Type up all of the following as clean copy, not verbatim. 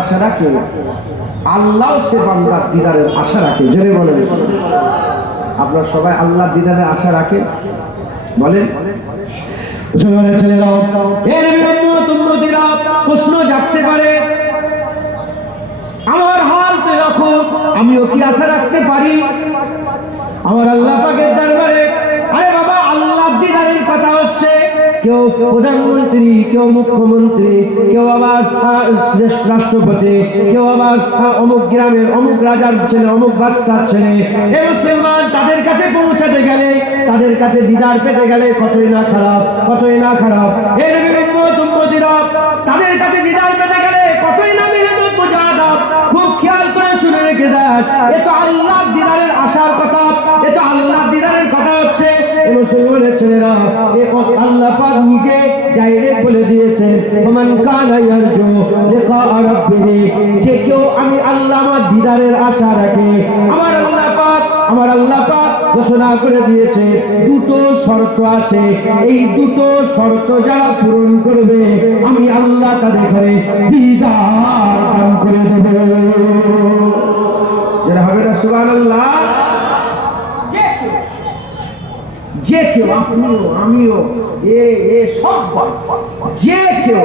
আশা রাখে, আল্লাহ সে বান্দার দিদারের আশা রাখে। জোরে বলেন, আপনারা সবাই আল্লাহ দিদারের আশা রাখে বলেন। ছেলেরাও এর উম্মতিরা প্রশ্ন জাগতে পারে, আমার হাল তো এরকম, আমিও কি আশা রাখতে পারি আমার আল্লাহ পাকের দরবারে? আরে বাবা, আল্লাহ দিদারের কথা হচ্ছে কেউ প্রধানমন্ত্রী, কেউ মুখ্যমন্ত্রী, কেউ আবার রাষ্ট্রপতি, কেউ আবার অমুক গ্রামের অমুক রাজার ছেলে, অমুক বাদশার ছেলে। এ মুসলমান, তাদের কাছে পৌঁছাতে গেলে, তাদের কাছে দিদার পেতে গেলে কতই না খারাপ, কতই না খারাপ। এর উম্মতিরা তাদের কাছে দিদার পেতে গেলে কতই না মেহনত মুজাহাদা। খুব খেয়াল করে শুনে রেখে দেন, এ তো আল্লাহ দিদারের আশার কথা, এ তো আল্লাহ দিদারের কথা হচ্ছে। মুসলমানের ছেলেরা, আল্লাহ পাক নিজে ডাইরেক্ট বলে দিয়েছে, মান কানা ইয়ারজু লিকা রাব্বিহি, যে কেউ আমি আল্লাহ আমার দিদারের আশা রাখে, আমার আল্লাহ পাক ঘোষণা করে দিয়েছে দুটো শর্ত আছে, এই দুটো শর্ত যারা পূরণ করবে আমি আল্লাহ তাদের ঘরে দিদার দান করে দেব। যারা হবে না সুবহানাল্লাহ। যে কেউ, আপনিও আমিও, এ সব যে কেউ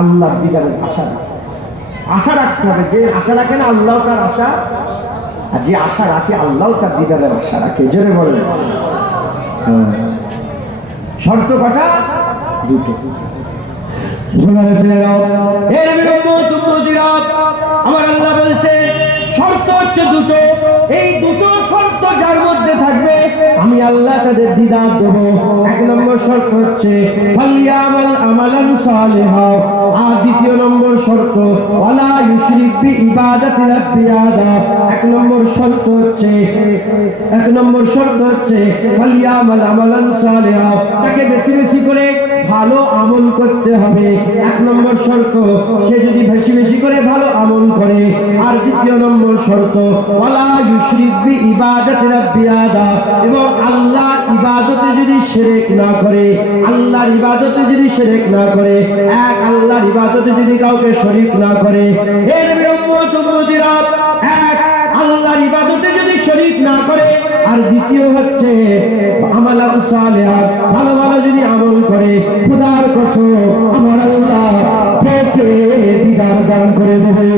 আল্লাহ দিদারের আশা রাখতে হবে। যে আশা রাখে না আল্লাহ তার আশা, আর যে আশা রাখে আল্লাহ তার দিদারের আশা রাখে। জোরে বলেন। শর্ত কটা? দুটো। আমার আল্লাহ বলছে শর্ত হচ্ছে দুটো, এই দুটো শর্ত যার মধ্যে থাকবে আমি আল্লাহ তাদের দিদার দেব। এক নম্বর শর্ত হচ্ছে ফালিয়ামাল আমালান সালিহা, আর দ্বিতীয় নম্বর শর্ত ওয়ালা ইউশরিক বি ইবাদাতি রাব্বি আহাদা। এক নম্বর শর্ত হচ্ছে ফালিয়ামাল আমালান সালিহা, তাকে বেশি বেশি করে ভালো আমল করতে হবে। এক নম্বর শর্ত, সে যদি বেশি বেশি করে ভালো আমল করে। আর দ্বিতীয় নম্বর শর্ত ওয়ালা ইউশরিক বি ইবাদাতি রাব্বি আহাদা, এবং আল্লাহর ইবাদতে যদি শিরক না করে, আল্লাহর ইবাদতে যদি শিরক না করে, এক আল্লাহর ইবাদতে যদি কাউকে শরীক না করে। এর উম্মতিরা এক আল্লাহর ইবাদতে যদি শরীক না করে, আর দ্বিতীয় হচ্ছে আমালান সালিহা, ভালো ভালো যদি আমল করে, খোদার কসম আমার আল্লাহ তাকে দিদার দান করে দেবে।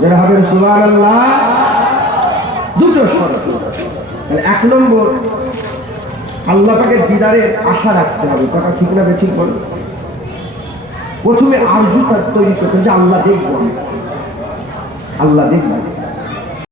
যারা হবে সুবহানাল্লাহ। দুটো শর্ত। এক নম্বর, আল্লাহ পাকের দিদারের আশা রাখতে হবে। কথা ঠিক না ঠিক বল? প্রথমে আরজু তৈরি করতে, যে আল্লাহ দেখবো, আল্লাহ দেখবো।